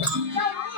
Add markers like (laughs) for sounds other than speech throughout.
加 (laughs) 油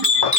தம்பி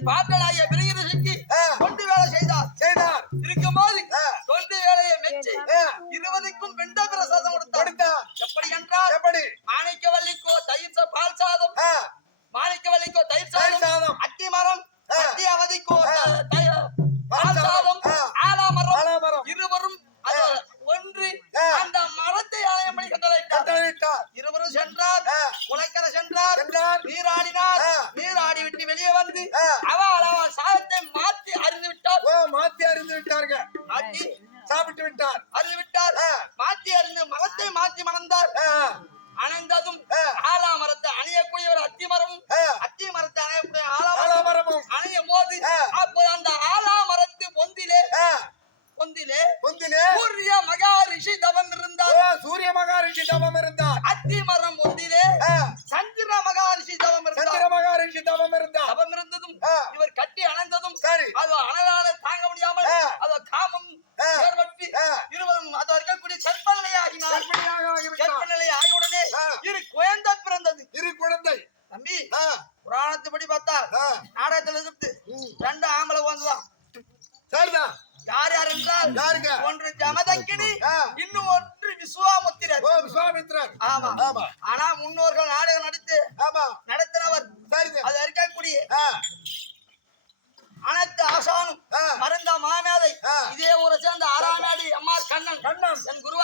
என் பாட்டனாகிய பிரிகிரிசிக்கு கொண்டு வேலை செய்தார். செய்தார். இருக்கும்போது தொண்டு வேலையை மெச்சி இருபதுக்கும் வெண்ட பிரசாதம் கொடுத்தார். எப்படி என்றால் எப்படி? மாணிக்கவல்லிக்கோ தயிர் பால் சாதம். மாணிக்கவல்லிக்கோ தயிர் சாதம். அத்தி மரம் அத்தி அவதிக்கோ பால் சாதம். ஆலாமரம் இருவரும் ஒன்று அந்த மரத்தை ஆலயம் பண்ணி கட்டளையிட்டார். இருவரும் சென்றார். குலைக்கரை சென்றார். நீராடினார். பிறகு அவள் சாதத்தை மாத்தி அறிந்து விட்டார் மாத்தி அறிந்து விட்டார்கள் மாத்தி சாப்பிட்டு விட்டார். கண்ணன் கண்ணன். என் குருவா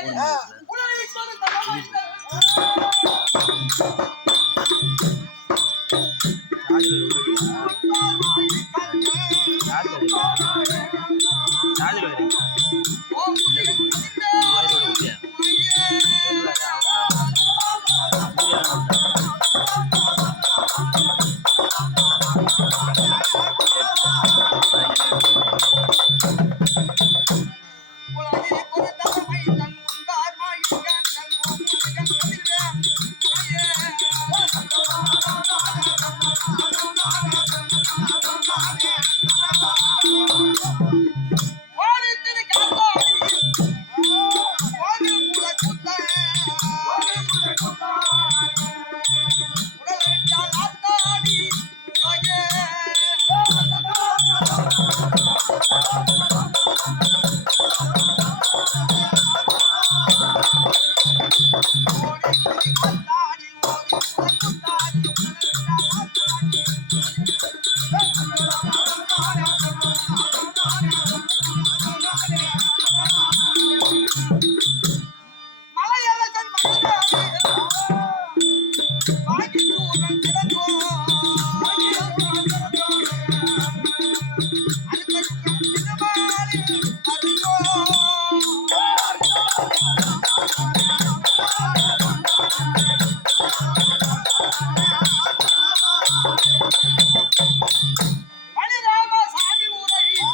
அதுக்கு முன்பாக ஓமுகன்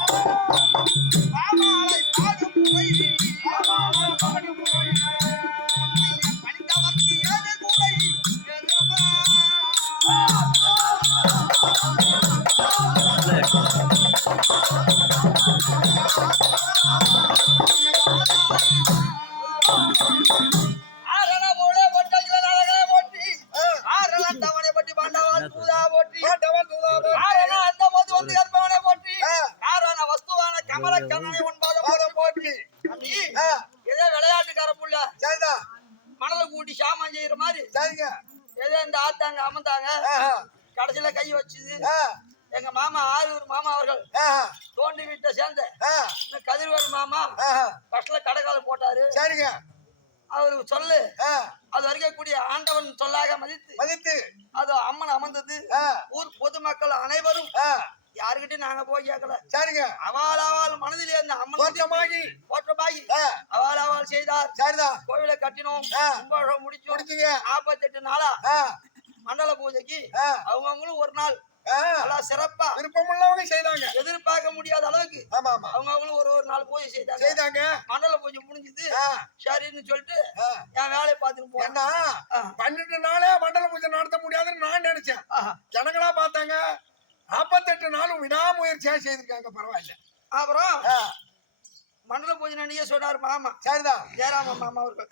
Thank you. ஆ, ஏதோ விளையாட்டுக்கார புள்ள சரிதான் மணலை கூட்டி சாமான் செய்யற மாதிரி. சரிங்க. ஏதோ இந்த ஆத்தாங்க அமர்ந்தாங்க கடைசியில கை வச்சுது. எங்க மாமா ஆரூர் மாமா அவர்கள். தோண்டி வீட்டை சேர்ந்த கதிர்வேல் மாமா கஷ்ட கடைக்கால போட்டாரு. சரிங்க. அவரு சொல்லு. அது வரைக்கக்கூடிய ஆண்டவன் சொல்லாக மதித்து மதித்து. அது அம்மன் அமர்ந்தது. ஊர் பொதுமக்கள் அனைவரும் ஆ, யாருக்கிட்டையும் நாங்க போய் கேட்கல சரிங்க. அவால் அவால் மனதிலே அந்த அம்மன் போற்றமாகி அவால் அவால் செய்தார். சரிதான் கோவிலை கட்டினோம். முடிச்சோம். முடிச்சீங்க. நாற்பத்தெட்டு நாளா மண்டல பூஜைக்கு அவங்கவுங்களும் ஒரு நாள். நல்லா சிறப்பா விருப்பமுள்ளவங்க செய்தாங்க. எதிர்பார்க்க முடியாத அளவுக்கு ஆமா ஆமா அவங்கவுங்களும் ஒரு ஒரு நாள் பூஜை செய்தாங்க. செய்தாங்க. மண்டல பூஜை முடிஞ்சது. சரின்னு சொல்லிட்டு. என் வேலையை பார்த்துட்டு ஆ. பன்னெண்டு நாளே மண்டல பூஜை நடத்த முடியாதுன்னு நான் நினைச்சேன். ஜனங்களா பார்த்தாங்க. நாற்பத்தெட்டு நாளும் விடாமுயற்சியா செய்திருக்காங்க பரவாயில்ல. அப்புறம் மண்டல பூஜை அன்னைக்கே சொன்னார் மாமா. சரிதான் ஜெயராம மாமா அவர்கள்.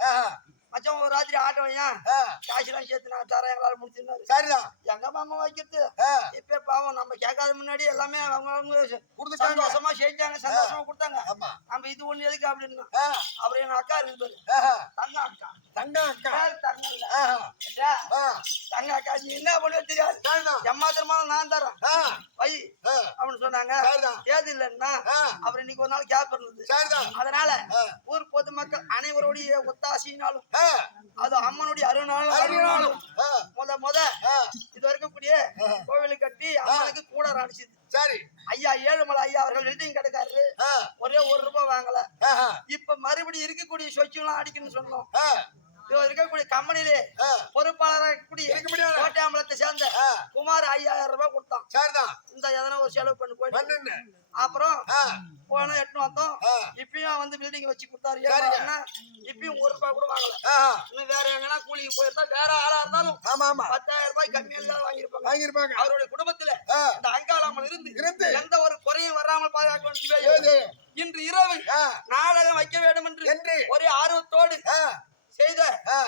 மச்சான் ஒரு ராத்திரி ஆட்டம் ஆ, காசுலாம் சேர்த்து நான் தரேன் எங்களால் முடிச்சிருந்தாரு சரிதான் எங்க மாமா வைக்கிறது? நம்ம கேட்காத முன்னாடி எல்லாமே அவங்க அவங்க சந்தோஷமா. செஞ்சாங்க சந்தோஷமா கொடுத்தாங்க. நம்ம இது ஒண்ணு எதுக்கு அப்படின்னு அப்புறம் என் அக்கா. ஆஹா, தங்க அக்கா. தங்க அக்கா. தங்க தங்க அக்கா நீ என்ன பண்ணுவ தெரியாது. சரிதான் எம்மாத்திரமாலும் நான் தரேன். வை அப்படின்னு சொன்னாங்க. ஏது இல்லைன்னா. அப்புறம் இன்னைக்கு ஒரு நாள் கேப் இருந்தது. அதனால. ஊர் பொதுமக்கள் அனைவரோட அம்மனுடைய ஒத்தாசியினாலும் ஆ, அது அம்மனுடைய அருணாலும் அருளினாலும். ஆ, முத முத இது இருக்கக்கூடிய கோவிலை கட்டி அம்மனுக்கு கூட அடிச்சது சரி. ஐயா ஏழுமலை ஐயா அவர்கள் வெல்டிங் கிடைக்காரு ஆ, ஒரே ஒரு ரூபாய் வாங்கல. இப்ப மறுபடியும் இருக்கக்கூடிய சொச்செல்லாம் அடிக்கணும்னு சொன்னோம். இருக்கக்கூடிய கம்பெனிலே ஆ, பொறுப்பாளராக இருக்கக்கூடிய. கோட்டையாம்பலத்தை சேர்ந்த குமார் ஐயாயிரம் ரூபாய் கொடுத்தான். சரிதான் இந்த எதனா ஒரு செலவு பண்ணி போயிட்டு அப்புறம் ஆ, போனோம் எட்டு வந்தோம். இப்பயும் வந்து பில்டிங் வச்சு கொடுத்தாரு. இப்பயும் ஒரு ரூபாய் கூட வாங்கல. இன்னும் வேற எங்கன்னா கூலிக்கு போயிருந்தா வேற ஆளா இருந்தாலும் ஆமா ஆமா. பத்தாயிரம் ரூபாய் கம்மியெல்லாம் வாங்கியிருப்பாங்க. வாங்கியிருப்பாங்க. அவருடைய குடும்பத்துல இந்த அங்காளாமல் இருந்து இருந்து. எந்த ஒரு குறையும் வராமல் பாதுகாக்க ஏது? வேண்டும் இன்று இரவு நாடகம் வைக்க வேண்டும் என்று என்று ஒரே ஆர்வத்தோடு ஆ, செய்த ஆ,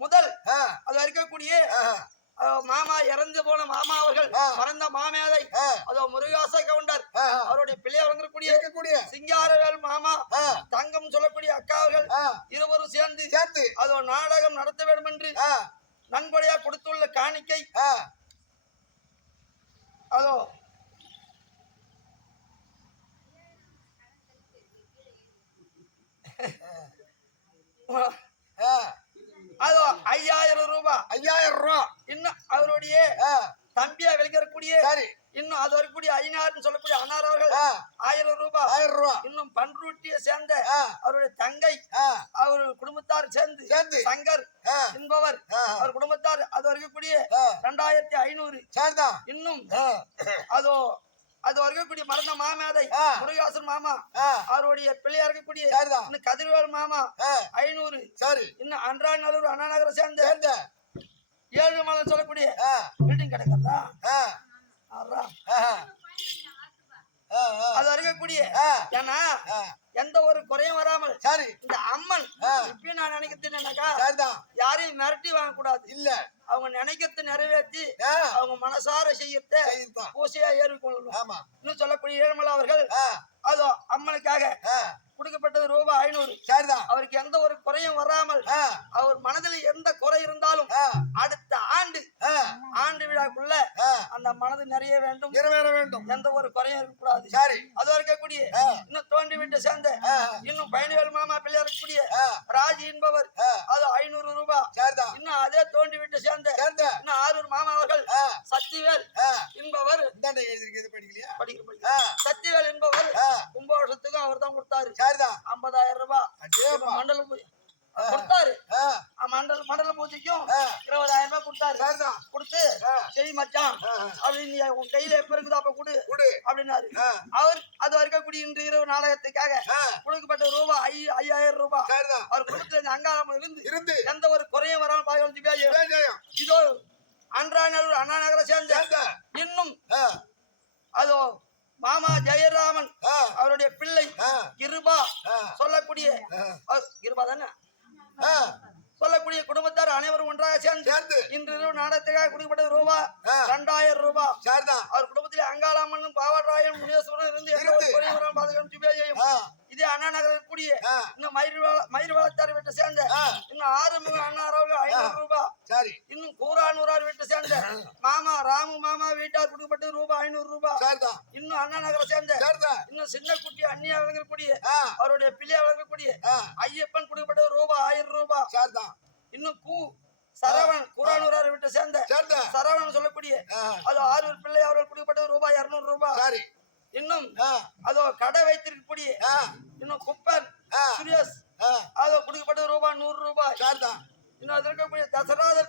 முதல் ஆ, அது இருக்கக்கூடிய ஆஹா, அஹ், மாமா இறந்து போன மாமா அவர்கள் ஆ. மறந்த மாமேதை ஆ, அதோ முருகாச கவுண்டர் ஆஹா. அவருடைய பிள்ளை வழங்கக்கூடிய இருக்கக்கூடிய சிங்காரவேல் மாமா ஆ, தங்கம் சொல்லக்கூடிய அக்காவர்கள் ஆ, இருவரும் சேர்ந்து சேர்த்து அதோ நாடகம் நடத்த வேண்டும் என்று ஆ, நன்கொடையா கொடுத்துள்ள காணிக்கை ஆ, அதோ ஆ, அதோ ஐயாயிரம் ரூபாய் ரூபா. இன்னும் அவருடைய தம்பியா வெளிக்கிறக்கூடிய சரி. இன்னும் அது வரக்கூடிய ஐநாறுன்னு சொல்லக்கூடிய அன்னார் அவர்கள் ஆயிரம் ரூபாய் ஆயிரம் ரூபா. இன்னும் பன்ருட்டியை சேர்ந்த அவருடைய தங்கை அவர் குடும்பத்தார் சேர்ந்து சேர்ந்து. சங்கர் என்பவர். அவர் குடும்பத்தார் அது இருக்கக்கூடிய ஆ. ரெண்டாயிரத்தி ஐநூறு. சரிதான் இன்னும் அதோ அது இருக்கக்கூடிய மறந்த மாமேதை. முருகாசன் மாமா அவருடைய பிள்ளையா இருக்கக்கூடிய கதிர்வேல் மாமா ஐநூறு. சரி. இன்னும் அன்றாநல்லூர் அண்ணா நகரை சேர்ந்த சேர்ந்த. ஏழு மலை சொல்லக்கூடிய பில்டிங் கிடைக்கிறதா அது இருக்கக்கூடிய ஆ, ஏன்னா எந்த ஒரு குறையும் வராமல் சரி. இந்த அம்மன். இப்பயும் நான் நினைக்கிறது என்னன்னாக்கா சரிதான் யாரையும் மிரட்டி வாங்க கூடாது இல்ல. அவங்க நினைக்கிறது நிறைவேற்றி அவங்க மனசார செய்யறத பூசையா ஏறிக்கொள்ளணும். ஆமா. இன்னும் சொல்லக்கூடிய ஏழுமலை அவர்கள் எந்த ஒரு குறையும் இருக்கக்கூடாது. சரி. அது இருக்கக்கூடிய. இன்னும் தோண்டி விட்டு சேர்ந்த இன்னும் பயணிவேல் மாமா பிள்ளை இருக்கக்கூடிய ராஜி என்பவர் அது ஐநூறு ரூபாய் இன்னும் அதே தோண்டி விட்டு சேர்ந்த இன்னும் ஆரூர் மாமா அவர்கள் சக்திவேல் என்பவர். படிக்கலையா. ஆ, சக்திவேல் என்பவர் ஆ, கும்பாபிஷத்துக்கும் அவர் தான் கொடுத்தாரு. சரிதான் ஐம்பதாயிரம் ரூபாய் அடேப்பா. மண்டல பூஜை கொடுத்தாரு. மண்டல மண்டல பூஜைக்கும் இருபதாயிரம் ரூபாய் கொடுத்தாரு. கொடுத்து சரி மச்சான் அப்படின்னு உன் கையில எப்ப இருக்குதோ அப்ப கொடு கொடு. அப்படின்னாரு. அவர் அது இருக்கக்கூடிய இன்று இரவு நாடகத்துக்காக கொடுக்கப்பட்ட ரூபாய் ஐ- ஐயாயிரம் ரூபாய். அவர் குடும்பத்துல இந்த அங்காளம்மன் இருந்து இருந்து. எந்த ஒரு குறையும் வராமல் ஜெயம், ஜெயம். இதோ அன்றாநல்லூர் அண்ணா நகரை சேர்ந்த இன்னும் அதோ மாமா ஜெயராமன் அவருடைய பிள்ளை கிருபா சொல்லக்கூடிய கிருபா தானே? சொல்லக்கூடிய குடும்பத்தார் அனைவரும் ஒன்றாக சேர்ந்து சேர்ந்து. இன்று நாடகத்துக்காக கொடுக்கப்பட்ட ரூபாய் ஆ, இரண்டாயிரம் ரூபாய் சரிதான் அவர் குடும்பத்திலே அங்காளாமன் பாவராயன் முனீஸ்வரன் இருந்து ஆ, இதே அண்ணா நகரில் கூடிய இன்னும் மயிர் மயிர் வளர்த்தார் வீட்டை சேர்ந்த இன்னும் ஆறுமுக அண்ணா ஐநூறு ரூபாய் சரி. இன்னும் கூறானூரார் வீட்டை சேர்ந்த மாமா ராமு மாமா வீட்டார் கொடுக்கப்பட்ட ரூபாய் ஐநூறு ரூபாய் சரிதான் இன்னும் அண்ணா நகரை சேர்ந்த சரிதான் இன்னும் சின்ன குட்டி அண்ணியா வழங்கக்கூடிய அவருடைய பிள்ளையா வழங்கக்கூடிய ஐயப்பன் கொடுக்கப்பட்ட ரூபாய் ஆயிரம் ரூபாய் சரிதான் இன்னும் கூ சரவணன் கூறானூரார் வீட்டை சேர்ந்த சரவணன் சொல்லக்கூடிய அது ஆரூர் பிள்ளை அவர்கள் கொடுக்கப்பட்ட ரூபாய் இருநூறு ரூபாய் சரி. இன்னும் அதோ கடை வைத்திருக்கக்கூடிய இன்னும் குப்பன் சுரேஷ் அதோ கொடுக்கப்பட்ட ரூபாய் நூறு ரூபாய். சரிதான் இன்னும் அது இருக்கக்கூடிய தசராதர்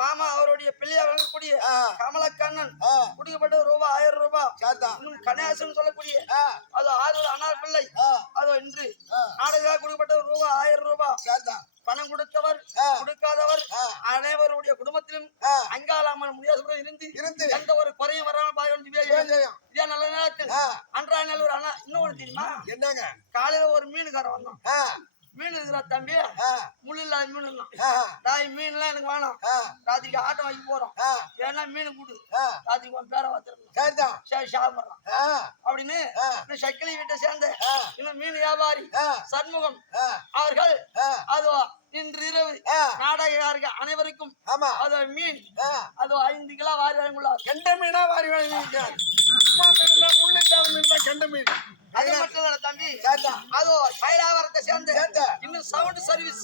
மாமா அவருடைய பிள்ளையா வழங்கக்கூடிய கமலக்கண்ணன் கொடுக்கப்பட்ட ரூபாய் ஆயிரம் ரூபாய் இன்னும் கணேசன் சொல்லக்கூடிய அது ஆரூர் அனார் பிள்ளை. அதோ இன்று ஆ, நாடகாக கொடுக்கப்பட்ட ரூபாய் ஆயிரம் ரூபாய் பணம் கொடுத்தவர் கொடுக்காதவர் அனைவருடைய குடும்பத்திலும் அங்காளாமல் முடியாத இருந்து இருந்து. எந்த ஒரு குறையும் வராமல். இதே நல்ல நேரத்தில் ஆ, அன்றா நல்லூர் அண்ணா இன்னொன்னு தெரியுமா? என்னங்க? காலையில ஒரு மீனுக்காரன் வந்தான். ஆ, மீன் இருக்கிறா தம்பி முள் இல்லாத மீன் ஆ, தாய் மீன்லாம் எனக்கு வேணாம். ராத்திரிக்கு ஆட்டம் வாங்கி போறோம். ஏன்னா மீன் கூடு. ஆ, ராத்திரிக்கு உன் பேரை சரிதான். சரி சாப்பிடலாம். ஆ, அப்படின்னு சக்கிலி வீட்டை சேர்ந்த இன்னும் மீன் வியாபாரி சண்முகம் அவர்கள் அது இன்று இரவு நாடகாருக்கு அனைவருக்கும் ஆமா. அது மீன் அது ஐந்து கிலோ வாரி வழங்குள்ளார் கெண்ட மீனா வாரி மீன் இருந்தா, முள்ளு இல்லாத மீன் தான் கெண்ட மீன். அது மட்டும் இல்ல தம்பி. அது பயிராவரத்தை சேர்ந்த சேர்ந்த. இன்னும் சவுண்ட் சர்வீஸ்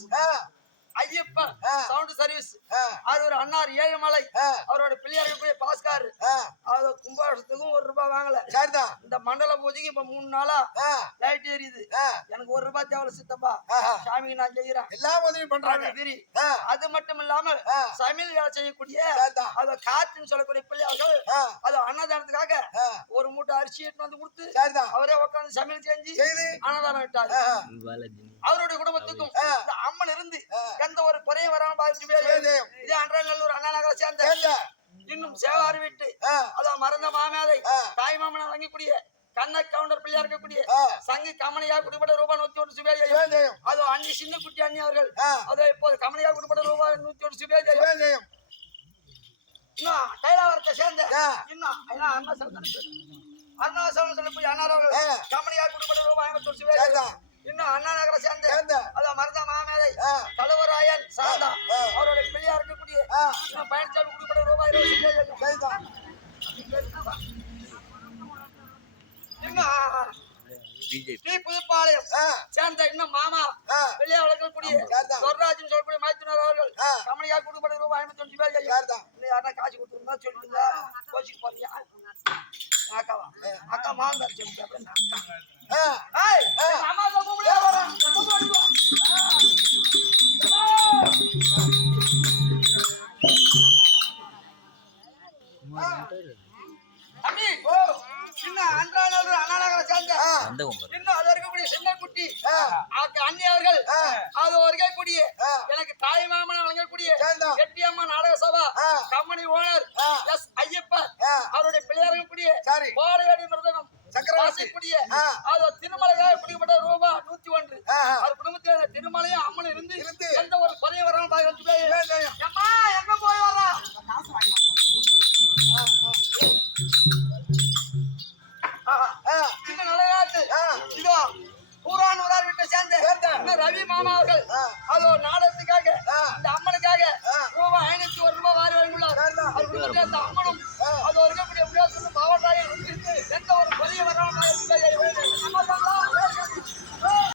ஆ. சவுண்ட் சர்வீஸ் ஆ, அவர் ஒரு அன்னார் ஏழுமலை அவரோட பிள்ளையாருக்கு போய் பாஸ்கார் அது கும்பாபிஷத்துக்கும் ஒரு ரூபாய் வாங்கல. சரிதான் இந்த மண்டல பூஜைக்கு இப்ப மூணு நாளா லைட் எரியுது எனக்கு ஒரு ரூபாய் தேவை சித்தப்பா. ஆஹா. சாமிக்கு நான் செய்யறேன். எல்லா உதவியும் பண்றாங்க. ஆ, அது மட்டும் இல்லாம. சமையல் வேலை செய்யக்கூடிய அத காத்துன்னு சொல்லக்கூடிய பிள்ளையார்கள் அது அன்னதானத்துக்காக ஒரு மூட்டை அரிசி எடுத்து வந்து கொடுத்து சரிதான் அவரே உட்கார்ந்து சமையல் செஞ்சு செய்து. அன்னதானம் விட்டாரு அவருடைய குடும்பத்துக்கும் அம்மன் இருந்து. எந்த ஒரு குறையும் வராம சிவஜெயம். இதே அன்றாநல்லூர் அண்ணா நகரை சேர்ந்த. இன்னும் சேவாரி விட்டு அதான் மறந்த மாமேதை. தாய் மாமனை வழங்கக்கூடிய கண்ண கவுண்டர் பிள்ளையா இருக்கக்கூடிய சங்கு கமனையா குடிப்பட்ட ரூபாய் நூத்தி ஒன்று சுபேஜயம் சிவஜெயம் அதோ அஞ்சு சின்ன குட்டி அண்ணி அவர்கள். அதோ இப்போது கமனையா குடிப்பட்ட ரூபாய் நூத்தி ஒன்று சுபேஜயம் சிவஜெயம் இன்னும் கைலாவரத்தை சேர்ந்த. இன்னும் அண்ணா அண்ணா சொல்ல போய் அண்ணா. கமனையா குடிப்பட்ட ரூபாய் ஒன்று சுபேஜயம் சரிதான் இன்னும் அண்ணா நகரை சேர்ந்த சேர்ந்த. அதோ மருத மாமேதை ஆ, கழுவராயன் சாந்தா. அவருடைய பிள்ளையா இருக்கக்கூடிய இன்னும் பயணிச்சாமி குடிப்பட்ட ரூபாய் இன்னும் புதுப்பாளையம் சேர்ந்த இன்னும் மாமா வெளியே வளர்க்கக்கூடிய. சொர்ராஜன் சொல்லக்கூடிய மைத்துனர் அவர்கள். கமலியா கொடுக்கப்பட்ட ரூபாய் ஐம்பத்தி அஞ்சு பேர் இன்னும் யாருன்னா காசு கொடுத்துருந்தா சொல்லுங்க கோச்சிக்கு போறீங்க அக்காவா அக்கா அப்படின்னு அக்கா. ஆ. அது திருமலையாக பிடிக்கப்பட்ட ரூபா நூத்தி ஒன்று. அவர் குடும்பத்தில் திருமலையும் அம்மன் இருந்து இருந்து. எந்த